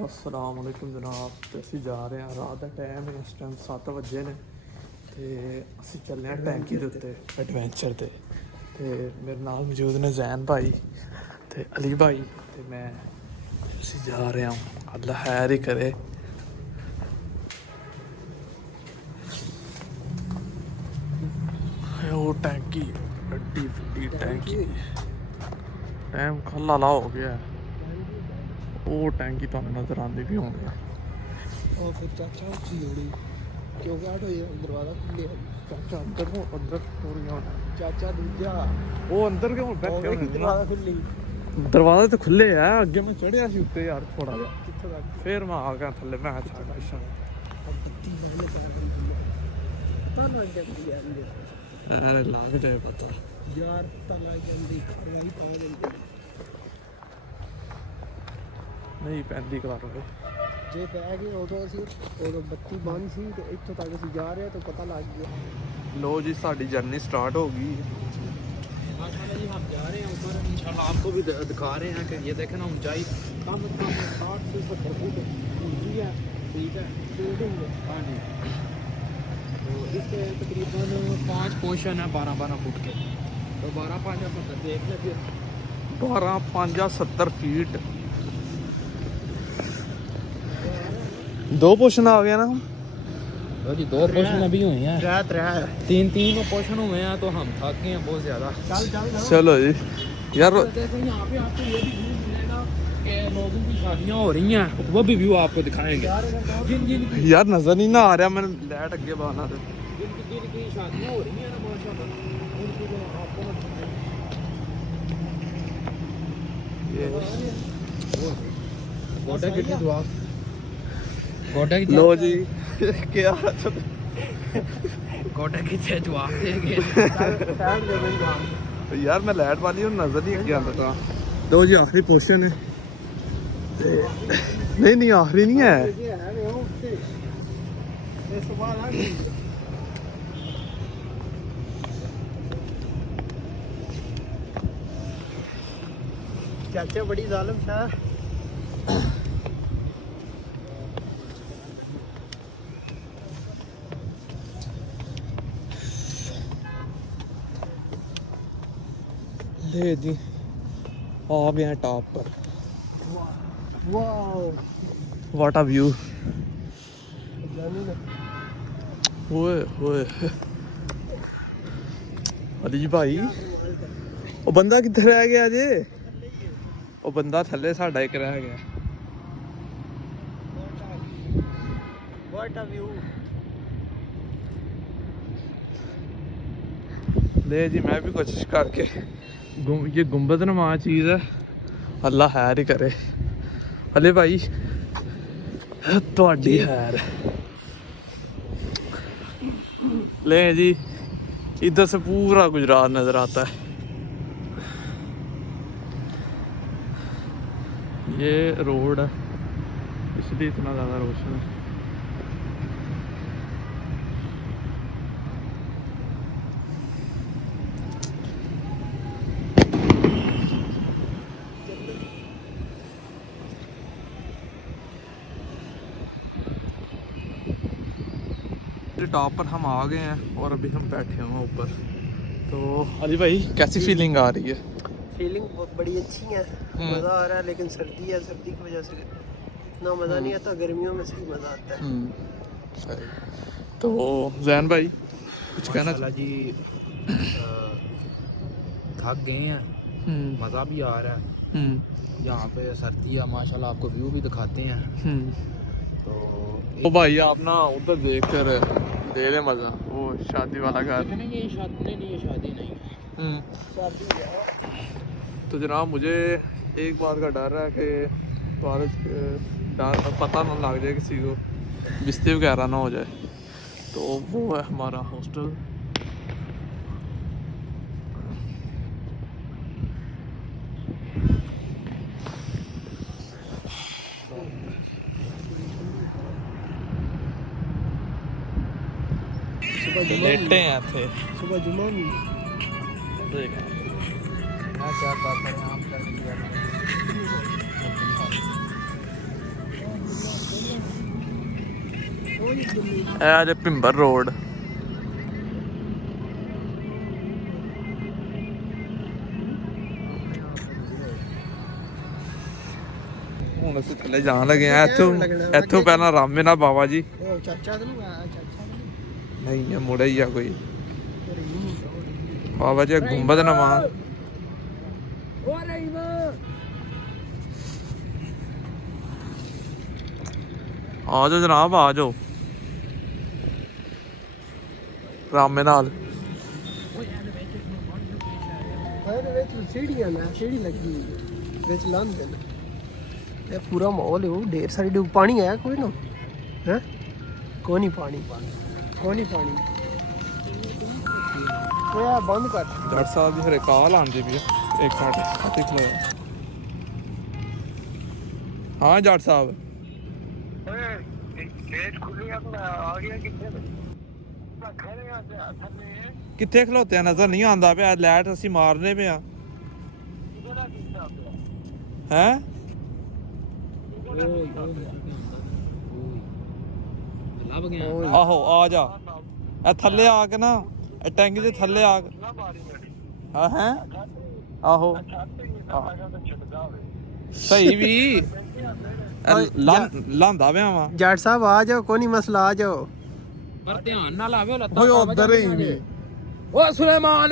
अस्सलाम वालेकुम जनाब। तो असी जा रहे हैं, रात का टाइम है, इस टाइम 7 बजे ने तो असी चलने टैंकी के उत्ते एडवेंचर ते मेरे नाल मौजूद ने जैन भाई ते अली भाई ते मैं। असी जा रहे हैं, अल्लाह खैर ही करे। वो टैंकी एड्डी बड्डी टैंकी, टाइम खला ला हो गया। वो टैंकी तुहानू नजर आती भी होनी है। और फिर चाचा उसी जोड़ी क्योंकि आठ हो दरवाजा खुले चाचा अंदर हो रही होना। चाचा दूजा वो अंदर क्यों बैठे और होने दरवाजा खुली दरवाजे तो खुले है। अगे मैं चढ़िया सी उत्ते यार थोड़ा जिहा, कित्थों तक फिर मैं आ गया थल्ले। मैं छड़ पिछा अब बत्ती बंद कर दी पता लग जाती यार अरे लाग जाए पता यार पता लग जाती वही पाव दिंदी नहीं पैंदी कर रहे। जे पै गए उदों ਅਸੀਂ ਉਦੋਂ ਬੱਤੀ ਬੰਦ ਸੀ ਤੇ ਇੱਥੋਂ ਤੱਕ ਅਸੀਂ ਜਾ ਰਹੇ ਤਾਂ पता लग गया। लो जी साडी जर्नी स्टार्ट हो गई। माशाल्लाह जी हम जा रहे हैं ऊपर, इंशाल्लाह आपको भी दिखा रहे हैं कि ये देखें ना ऊंचाई कम से कम 60 से 70 फुट ऊंची है। ठीक है बिल्डिंग है। हाँ जी, तो इसके तकरीबन 5 पोर्शन है 12-12 फुट के, तो 12-5 आप देख लें फिर 12-5-70 फीट। 2 पोर्शन आ गया ना। जी 2 पोर्शन अभी हुए हैं, 3 पोर्शन हुए हैं, तो हम थक गए हैं बहुत ज़्यादा। चलो जी यार। देखो यहाँ पे आपको ये भी व्यू मिलेगा कि लोगों की शादियाँ हो रही हैं, वो भी व्यू आपको दिखाएंगे। जिन जिन की यार नजर नहीं ना आ रहा, मैंने लाइट अगे बाना थे। जिनकी शादियाँ हो रही हैं ना माशाल्लाह, उनकी तो आपको मैं दिखाएंगे। गोटा कितनी दुआ गोटा की लो जी क्या गोटा की जवाब देंगे यार मैं लाइट वाली हूँ, नजर नहीं अगे आता था। दो जी आखिरी पोर्शन है। नहीं आखिरी नहीं है। चाचा बड़ी जालिम शाह ले जी आ गए टॉप पर। Wow what a view. ओए ओए अली भाई वो बंदा किधर रह गया जे? वो बंदा थल्ले साडा एक रह गया। What a view. ले जी मैं भी कोशिश करके ये गुंबद नुमा चीज़ है, अल्लाह खैर ही करे। अले भाई थोड़ी खैर। ले जी इधर से पूरा गुजरात नजर आता है। ये रोड है इसलिए इतना ज़्यादा रोशन है। टॉप पर हम आ गए हैं और अभी हम बैठे हुए हैं ऊपर। तो अली भाई कैसी फीलिंग आ रही है? फीलिंग बहुत बड़ी अच्छी है, मज़ा आ रहा है, लेकिन सर्दी है, सर्दी की वजह से इतना मज़ा नहीं आता। गर्मियों में सही मज़ा आता है। सही। तो जैन भाई कुछ कहना जी थक गए हैं, मज़ा भी आ रहा है। यहाँ पे सर्दी है माशाल्लाह, आपको व्यू भी दिखाते हैं। तो भाई आप ना उधर देख कर दे रहे मज़ा, वो शादी वाला घर। नहीं ये शादी नहीं, ये शादी नहीं है। तो जनाब मुझे एक बात का डर है कि बारिश डर पता ना लग जाए किसी को, बिस्ती वगैरह ना हो जाए। तो वो है हमारा हॉस्टल। लेटे हैं थे सुबह जुम्मा भी देखा क्या बात है, आम कर दिया। ਇਹ ਜੇ ਭਿੰਬਰ ਰੋਡ। ਹੁਣ ਅਸੀਂ ਥੱਲੇ ਜਾਣ ਲੱਗੇ ਆ। ਇੱਥੋਂ ਪਹਿਲਾਂ ਰਾਮੇ ਨਾਲ ਬਾਬਾ ਜੀ। ਉਹ ਚਾਚਾ ਤੈਨੂੰ ਚਾਚਾ ਨਹੀਂ ਇਹ ਮੁੜੇ ਹੀ ਆ ਕੋਈ ਬਾਬਾ ਜੀ ਗੁੰਬਦ ਨਵਾਂ। ਆ ਜਾਓ ਜਨਾਬ ਆ ਜਾਓ ਰਾਮੇ ਨਾਲ। ਇਹਦੇ ਵਿੱਚ ਸੀੜੀਆਂ ਨੇ, ਸੀੜੀ ਲੱਗੀ ਹੋਈ ਹੈ ਵਿੱਚ ਲੰਘਦੇ ਨੇ। ਇਹ ਪੂਰਾ ਮਾਹੌਲ ਹੈ, ਉਹ ਢੇਰ ਸਾਰੀ ਡੂਬ ਪਾਣੀ ਹੈ ਕੋਈ ਨਾ ਹੈ ਕੋਈ ਨਹੀਂ ਪਾਣੀ ਕੋਈ ਨਹੀਂ ਪਾਣੀ ਉਹ ਆ ਬੰਦ ਕਰ। ਡਾਕਟਰ ਸਾਹਿਬ ਦੀ ਹਰੇ ਕਾਲ ਆਉਂਦੀ ਵੀ ਇੱਕ ਮਿੰਟ ਇੱਥੇ ਖਲੋ। ਹਾਂ ਡਾਕਟਰ ਸਾਹਿਬ ਕਿੱਥੇ ਖਲੋਤੇ ਆ? ਨਜ਼ਰ ਨਹੀਂ ਆਉਂਦਾ ਪਿਆ। ਲਾਈਟ ਅਸੀਂ ਮਾਰਨੇ ਪਿਆ ਹੈ। ਲੱਭ ਗਿਆ। ਆਹੋ ਆ ਜਾ ਇਹ ਥੱਲੇ ਆ ਕੇ ਨਾ ਇਹ ਟੈਂਕੀ ਦੇ ਥੱਲੇ ਆ ਕੇ। ਹਾਂ ਹੈ ਆਹੋ ਸਹੀ ਵੀ ਲਾਂਦਾ ਪਿਆ ਵਾ। ਜੱਟ ਸਾਹਿਬ ਆ ਜਾਓ, ਕੋਈ ਨਹੀਂ ਮਸਲਾ, ਆ ਜਾਓ। ਪਰ ਧਿਆਨ ਨਾਲ ਆਵੇ ਲੱਤਾਂ। ਓਏ ਉਧਰ ਹੀ ਵੀ ਓ ਸੁਲੇਮਾਨ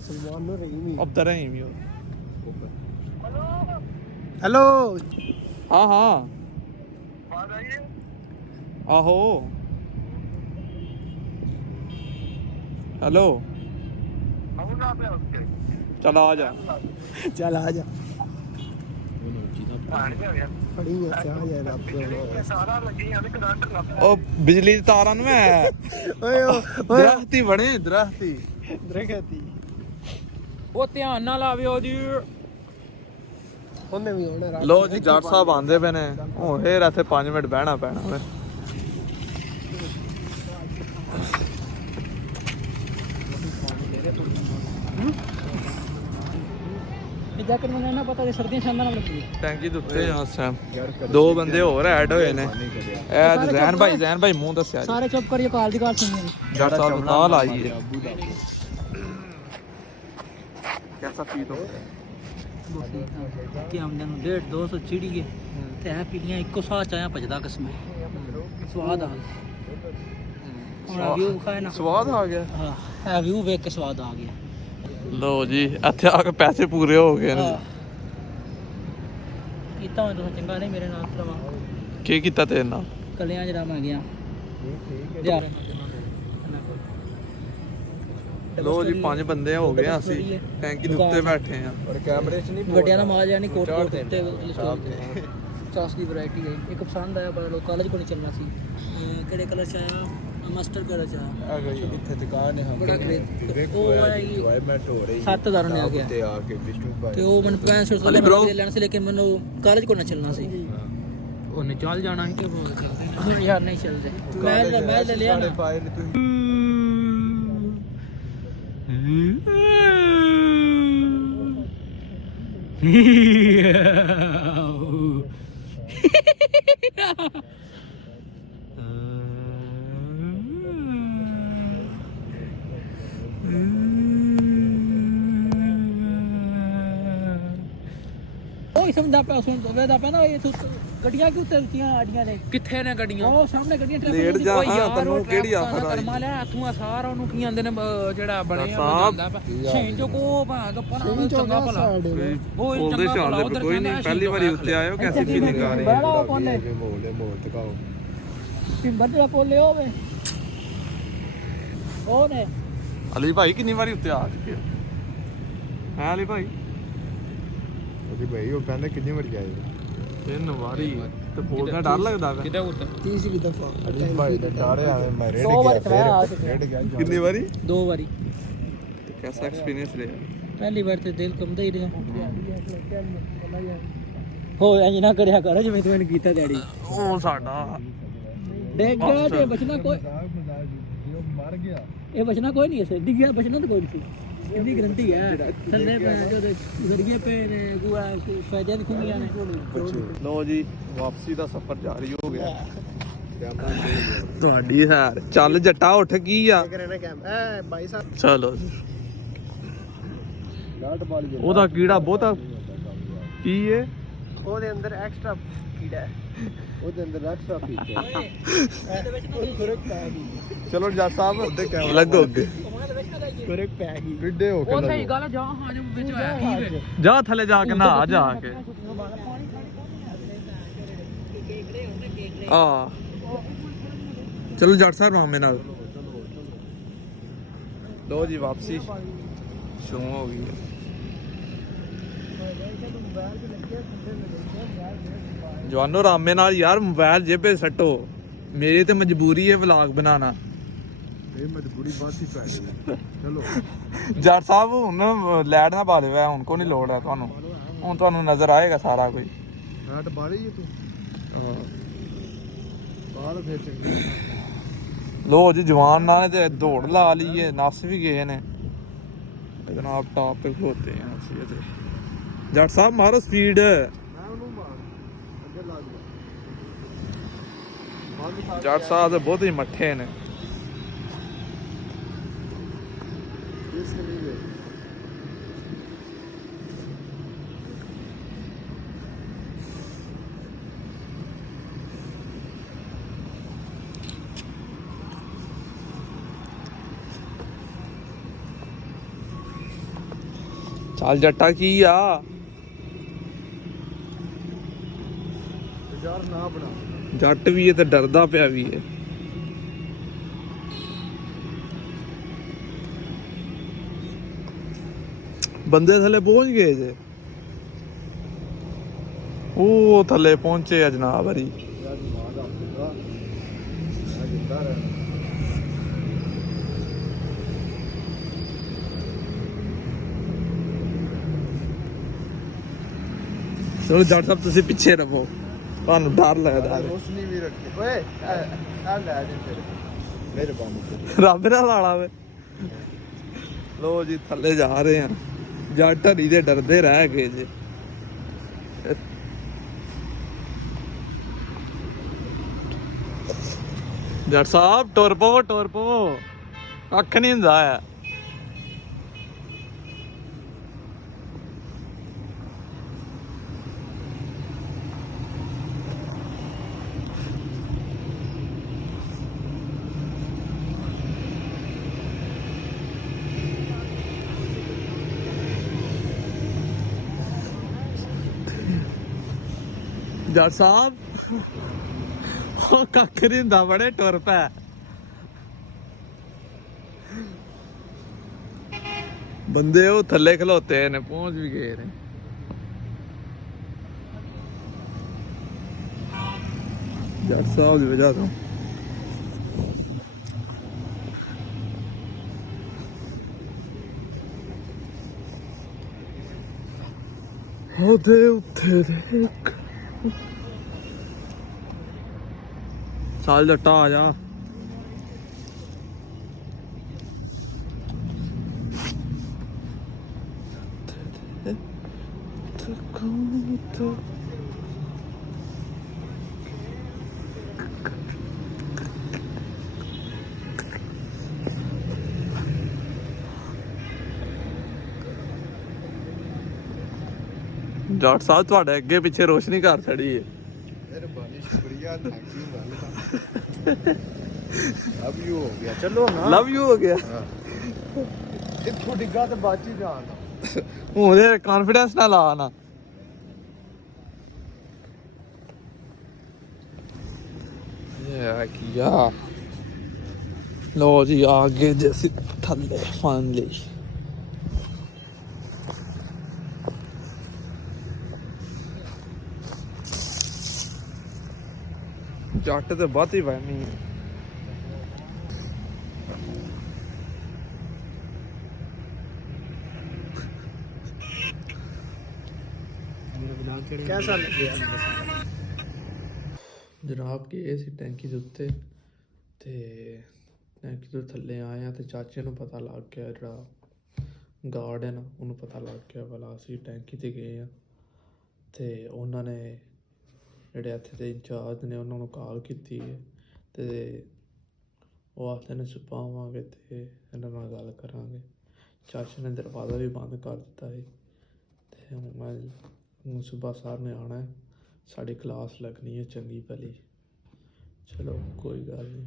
ਸਲਮਾਨ ਨੂੰ ਰਹੀਮੀ ਉਧਰ ਹੀ ਵੀ। ਹੈਲੋ ਹਾਂ ਹਾਂ ਆਹੋ ਹੈਲੋ ਚਲ ਆ ਜਾ। ਚੱਲ ਆ ਜਾ ਫੜੀ ਆ ਚਾਹ ਜਾ ਰੱਬ ਉਹ ਬਿਜਲੀ ਦੀ ਤਾਰਾਂ ਨੂੰ ਮੈਂ ਓਏ ਓਏ ਦਰਖਤੀ ਬਣੇ ਦਰਖਤੀ ਦਰਖਤੀ ਉਹ ਧਿਆਨ ਨਾਲ ਆਵਿਓ ਜੀ। ਉਹਨੇ ਵੀ ਹੋਣਾ ਰਾਤ ਲੋ ਜੀ ਜੱਟ ਸਾਹਿਬ ਆਂਦੇ ਪਏ ਨੇ। ਹੁਣ ਫੇਰ ਇੱਥੇ 5 ਮਿੰਟ ਬਹਿਣਾ ਪੈਣਾ ਵੇ। ਜੈਕਟ ਮੈਨੂੰ ਨਾ ਪਤਾ ਜੇ ਸਰਦੀਆਂ ਛਾਂਦਾ ਨਾ ਲੱਗੀ। ਟੈਂਕੀ ਦੇ ਉੱਤੇ ਆ ਇਸ ਟਾਈਮ 2 ਬੰਦੇ ਹੋਰ ਐਡ ਹੋਏ ਨੇ। ਇਹ ਜ਼ੈਨ ਭਾਈ ਮੂੰਹ ਦੱਸਿਆ ਜੀ। ਸਾਰੇ ਚੁੱਪ ਕਰਿਓ, ਕਾਲ ਦੀ ਗੱਲ ਸੁਣੀਏ। ਜੱਟ ਸਾਹਿਬ ਕਾਲ ਆਈ ਹੈ। कैसा फील हो कि हमने 150-200 चिड़ी गए ते है पीलियां इको साथ चाया भजदा किस्म स्वाद आ गया। ਹੁਣ व्यू ਖਾਏ ਨਾ ਸਵਾਦ ਆ ਗਿਆ। ਹਾਂ ਹੈ व्यू ਵੇਖ ਕੇ ਸਵਾਦ ਆ ਗਿਆ। ਲੋ ਜੀ ਇੱਥੇ ਆ ਕੇ ਪੈਸੇ ਪੂਰੇ ਹੋ ਗਏ ਨੇ। ਕੀਤਾ ਮੈਂ ਤਾਂ ਚੰਗਾ ਨਹੀਂ ਮੇਰੇ ਨਾਲ ਭਰਾਵਾ। ਕੀ ਕੀਤਾ ਤੇਰੇ ਨਾਲ? ਕਲਿਆਂ ਜਰਾ ਮੈਂ ਗਿਆ। ਲੋ ਜੀ 5 ਬੰਦੇ ਹੋ ਗਏ ਆ ਅਸੀਂ ਟੈਂਕੀ ਦੇ ਉੱਤੇ ਬੈਠੇ ਆ। ਔਰ ਕੈਮਰੇ 'ਚ ਨਹੀਂ ਵੱਡਿਆਂ ਦਾ ਮਾਲ ਜਾਂ ਨਹੀਂ ਕੋਟ ਕੋਟ ਉੱਤੇ ਸਟਾਲ ਤੇ 50 ਦੀ ਵੈਰਾਈਟੀ ਹੈ। ਇੱਕ ਪਸੰਦ ਆਇਆ ਪਰ ਕਾਲਜ ਕੋਲ ਚੱਲਣਾ ਸੀ। ਕਿਹੜੇ ਕਲਰ ਚ ਆਇਆ? ਮਸਟਰਡ ਕਲਰ ਚ ਆਇਆ। ਆ ਗਈ ਇੱਥੇ ਦੁਕਾਨ ਹੈ ਬੜਾ ਗ੍ਰੇਟ ਉਹ ਆਏਗੀ ਇੰਜੋਇਮੈਂਟ ਹੋ ਰਹੀ 7000 ਨੇ ਆ ਗਿਆ ਤੇ ਆ ਕੇ ਵਿਸ਼ਨੂੰ ਭਾਈ ਤੇ ਉਹ ਮੈਨੂੰ 6500 ਦਾ ਲੈਣਾ ਸੀ ਲੇਕਿਨ ਮੈਨੂੰ ਕਾਲਜ ਕੋਲ ਨਾ ਚੱਲਣਾ ਸੀ। ਉਹਨੇ ਚੱਲ ਜਾਣਾ ਸੀ ਕਿ ਹੁਣ ਯਾਰ ਨਹੀਂ ਚੱਲਦੇ। ਮੈਂ ਲੈ ਲਿਆ ਨਾ। ਪਾਏ ਨੇ ਤੁਸੀਂ ਉਹ ਸਮਝਦਾ ਪਿਆ ਸੁਣ ਵੇਦਾ ਪਿਆ ਨਾ ਇਹ ਗੱਡੀਆਂ ਕਿਉਂ ਉੱਤੇ ਆੜੀਆਂ ਨੇ? ਕਿੱਥੇ ਨੇ ਗੱਡੀਆਂ? ਉਹ ਸਾਹਮਣੇ ਗੱਡੀਆਂ ਲੇਟ ਜਾ ਹਾਂ ਤੈਨੂੰ ਕਿਹੜੀ ਆਫਰ ਆਈ? ਕਰਮਾ ਲਿਆ ਤੂੰ ਆ ਸਾਰਾ ਉਹਨੂੰ ਕੀ ਆਂਦੇ ਨੇ ਜਿਹੜਾ ਬਣਿਆ ਜਾਂਦਾ ਛੇਂ ਜੋ ਕੋ ਭਾਗ ਪਰਾਂ ਚੰਗਾ ਭਲਾ ਉਹ ਬੋਲਦੇ ਚੱਲਦੇ ਪਏ ਕੋਈ ਨਹੀਂ। ਪਹਿਲੀ ਵਾਰੀ ਉੱਤੇ ਆਏ ਹੋ ਕੈਸੀ ਫੀਲਿੰਗ ਆ ਰਹੀ ਹੈ? ਬੜਾ ਕੋਨੇ ਮੋੜ ਦਿਖਾਓ ਟਿੰਬਰ ਜਿਹੜਾ ਪੋਲੇ ਹੋਵੇ ਉਹ ਨੇ। ਅਲੀ ਭਾਈ ਕਿੰਨੀ ਵਾਰੀ ਉੱਤੇ ਆ ਚੁੱਕੇ ਹੋ? ਹੈ ਅਲੀ ਭਾਈ ਉਹਦੀ ਭਾਈ ਉਹ ਕਹਿੰਦਾ ਕਿੰਨੀ ਵਾਰੀ ਆਏ 3 ਵਾਰੀ ਤੇ ਬੋਲਦਾ ਡਰ ਲੱਗਦਾ ਵਾ। ਕਿੱਦਾਂ ਉੱਤੇ 30 ਦਫਾ ਭਾਈ ਤੇ ਡਾਰੇ ਆਵੇ ਮੈਂ ਰੇਡ ਦੋ ਵਾਰ ਗਿਆ ਕਰਾਇਆ ਆ ਰੇਡ ਗਿਆ ਕਿੰਨੀ ਵਾਰੀ? 2 ਵਾਰੀ। ਤੇ कैसा एक्सपीरियंस रहा? ਪਹਿਲੀ ਵਾਰ ਤੇ ਦਿਲ ਕੰਬਦਾ ਹੀ ਰਿਹਾ। ਹੋ ਇੰਜ ਨਾ ਕਰਿਆ ਕਰ ਜਿਵੇਂ ਤੂੰ ਇਹਨੂੰ ਕੀਤਾ ਡੈਡੀ। ਉਹ ਸਾਡਾ ਡਿੱਗ ਗਿਆ ਤੇ ਬਚਣਾ ਕੋਈ ਮਰ ਗਿਆ ਇਹ ਬਚਣਾ ਕੋਈ ਨਹੀਂ ਐ। ਡਿੱਗਿਆ ਬਚਣਾ ਤਾਂ ਕੋਈ ਨਹੀਂ ਸੀ। ਇਹਦੀ ਗਰੰਟੀ ਹੈ ਥੱਲੇ ਪੈ ਜੋ ਜ਼ਰੀਏ ਪੇ ਨੇ ਗੁਆ ਫਾਇਦੇ ਦੀ ਖੁੰਮੀਆਂ ਨੇ। ਲੋ ਜੀ ਵਾਪਸੀ ਦਾ ਸਫ਼ਰ ਜਾਰੀ ਹੋ ਗਿਆ। ਤੁਹਾਡੀ ਹਾਰ ਚੱਲ ਜੱਟਾ ਉੱਠ ਕੀ ਆ ਕਰੇ ਨਾ ਕੈਮ ਐ ਭਾਈ ਸਾਹਿਬ ਚਲੋ ਉਹਦਾ ਕੀੜਾ ਬਹੁਤਾ ਕੀ ਏ ਉਹਦੇ ਅੰਦਰ ਐਕਸਟਰਾ ਕੀੜਾ ਹੈ ਉਹਦੇ ਅੰਦਰ ਐਕਸਟਰਾ ਫੀਚਰ ਉਹਨੂੰ ਫਰਕ ਪੈ ਗਈ ਚਲੋ ਜੱਜ ਸਾਹਿਬ ਉੱਤੇ ਕੈਮ ਲੱਗੋ ਅੱਗੇ ਫਰਕ ਪੈ ਗਈ ਕਿੱਡੇ ਹੋ ਉਹ ਸਹੀ ਗੱਲ ਜਾ ਹਾਂ ਜੋ ਵਿੱਚ ਆਇਆ ਕੀ ਜਾ ਥੱਲੇ ਜਾ ਕੇ ਨਹਾ ਜਾ ਕੇ ਆ ਚਲੋ ਜੱਟ ਸਾਹਿਬ ਮਾਮੇ ਨਾਲ ਲੋ ਜੀ ਵਾਪਸੀ ਸ਼ੁਰੂ ਹੋ ਗਈ ਹੈ ਜਵਾਨੋ ਰਾਮੇ ਨਾਲ ਯਾਰ ਮੋਬਾਈਲ ਜੇਬੇ ਸੱਟੋ ਮੇਰੀ ਤੇ ਮਜਬੂਰੀ ਹੈ ਵਲੌਗ ਬਣਾਉਣਾ ਇਹ ਮਜਬੂਰੀ ਬਾਤ ਹੀ ਪੈ ਗਈ ਚਲੋ ਜੱਟ ਸਾਹਿਬ ਹੁਣ ਲੈਟ ਨਾ ਪਾ ਦੇਵੇ ਹੁਣ ਕੋ ਨਹੀਂ ਲੋੜ ਹੈ ਤੁਹਾਨੂੰ ਹੁਣ ਤੁਹਾਨੂੰ ਨਜ਼ਰ ਆਏਗਾ ਸਾਰਾ ਕੁਝ ਰਾਤ ਬਾਲੀ ਹੈ ਤੂੰ ਬਾਲ ਫੇਰ ਚੰਗੀ ਲੋ ਜੀ ਜਵਾਨ ਨਾਲ ਨੇ ਤੇ ਦੌੜ ਲਾ ਲਈ ਹੈ ਨਸ ਵੀ ਗਏ ਨੇ ਜਨਾਬ ਟਾਪ ਤੇ ਖਲੋਤੇ ਆ ਅਸੀਂ ਇਹਦੇ ਜੱਟ ਸਾਹਿਬ ਮਾਰੋ ਸਪੀਡ ਮੈਂ ਉਹਨੂੰ ਮਾਰ ਅੱਗੇ ਲਾ ਦਿਆ ਜੱਟ ਸਾਹਿਬ ਤੇ ਬਹੁਤ ਹੀ ਮੱਠੇ ਨੇ ਇਸ ਲਈ ਚੱਲ ਜੱਟਾ ਕੀ ਆ ਯਾਰ ਨਾ ਬਣਾ ਜੱਟ ਵੀ ਇਹ ਤੇ ਡਰਦਾ ਪਿਆ ਵੀ ਹੈ ਬੰਦੇ ਥੱਲੇ ਪਹੁੰਚ ਗਏ ਜੇ ਉਹ ਥੱਲੇ ਪਹੁੰਚੇ ਆ ਜਨਾਬ ਹਰੀ ਯਾਰ ਮਾਂ ਦਾ ਪੁੱਤਰਾ ਮੈਂ ਜਿੰਦਾ ਰਹਿਣਾ ਚਲੋ ਜੱਟ ਸਾਹਿਬ ਤੁਸੀਂ ਪਿੱਛੇ ਰਹੋ ਤੁਹਾਨੂੰ ਡਰ ਲੱਗਦਾ ਰੋਸ਼ਨੀ ਵੀ ਰੱਖੀ ਓਏ ਆ ਲੈ ਜੀ ਫਿਰ ਮੇਰੇ ਬਾਮੂ ਰੱਬ ਨਾਲ ਲਾਲਾ ਵੇ ਲੋ ਜੀ ਥੱਲੇ ਜਾ ਰਹੇ ਆ ਜੱਟ ਹਰੀ ਦੇ ਡਰਦੇ ਰਹਿ ਗਏ ਜੇ ਜੱਟ ਸਾਹਿਬ ਟੁਰ ਪਵੋ ਕੱਖ ਨਹੀਂ ਹੁੰਦਾ ਆ ਜੱਟ ਸਾਹਿਬ ਉਹ ਕੱਖ ਨਹੀਂ ਹੁੰਦਾ ਬੜੇ ਟੁਰ ਪੈ ਬੰਦੇ ਉਹ ਥੱਲੇ ਖਲੋਤੇ ਨੇ ਪਹੁੰਚ ਵੀ ਗਏ ਨੇ ਜੱਟ ਸਾਹਿਬ ਦੀ ਵਜ੍ਹਾ ਤੋਂ ਉਹਦੇ ਉੱਤੇ ਦੇਖ ਚੱਲ ਜੱਟਾ ਆ ਜਾ ਜੱਟ ਸਾਹਿਬ ਤੁਹਾਡੇ ਅੱਗੇ ਪਿੱਛੇ ਰੋਸ਼ਨੀ ਕਰ ਛੜੀ ਹੈ ਮਿਹਰਬਾਨੀ ਸ਼ੁਕਰੀਆ ਥੈਂਕ ਯੂ ਲਵ ਯੂ ਹੋ ਗਿਆ ਚਲੋ ਨਾ ਲਵ ਯੂ ਹੋ ਗਿਆ ਇੱਥੋਂ ਡਿੱਗਾ ਤੇ ਬਾਅਦ ਚ ਜਾਣਾ ਹੁਣ ਦੇ ਕੌਨਫੀਡੈਂਸ ਨਾਲ ਆ ਨਾ ਇਹ ਕੀ ਆ ਲੋ ਜੀ ਆਗੇ ਜੈਸੇ ਥੱਲੇ ਫਾਈਨਲੀ ਜੱਟ ਤੇ ਬਾਤ ਹੀ ਵਹਿਮੀ ਹੈ कैसा लग गया ਜਨਾਬ ਗਏ ਸੀ ਟੈਂਕੀ ਦੇ ਉੱਤੇ ਤੇ ਟੈਂਕੀ ਤੋਂ ਥੱਲੇ ਆਏ ਆ ਤੇ ਚਾਚੇ ਨੂੰ ਪਤਾ ਲੱਗ ਗਿਆ ਜਿਹੜਾ ਗਾਰਡ ਹੈ ਨਾ ਉਹਨੂੰ ਪਤਾ ਲੱਗ ਗਿਆ ਵਾਲਾ ਅਸੀਂ ਟੈਂਕੀ ਤੇ ਗਏ ਆ ਤੇ ਉਹਨਾਂ ਨੇ ਜਿਹੜੇ ਇੱਥੇ ਦੇ ਇੰਚਾਰਜ ਨੇ ਉਹਨਾਂ ਨੂੰ ਕਾਲ ਕੀਤੀ ਹੈ ਤੇ ਉਹ ਆਖਦੇ ਨੇ ਸੁਬਾ ਆਵਾਂਗੇ ਤੇ ਇਹਨਾਂ ਨਾਲ ਗੱਲ ਕਰਾਂਗੇ। ਚਾਚੇ ਨੇ ਦਰਵਾਜ਼ਾ ਵੀ ਬੰਦ ਕਰ ਦਿੱਤਾ ਹੈ ਤੇ ਹੁਣ ਸੁਬਾ ਸਰ ਨੇ ਆਉਣਾ ਹੈ, ਸਾਡੀ ਕਲਾਸ ਲੱਗਣੀ ਹੈ ਚੰਗੀ ਭਲੀ। ਚਲੋ ਕੋਈ ਗੱਲ ਨਹੀਂ।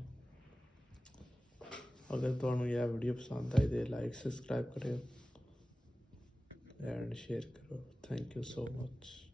अगर ਤੁਹਾਨੂੰ ਇਹ ਵੀਡੀਓ ਪਸੰਦ ਆਈ ਤੇ ਲਾਈਕ ਸਬਸਕ੍ਰਾਈਬ ਕਰਿਓ ਐਂਡ ਸ਼ੇਅਰ ਕਰੋ। Thank you so much.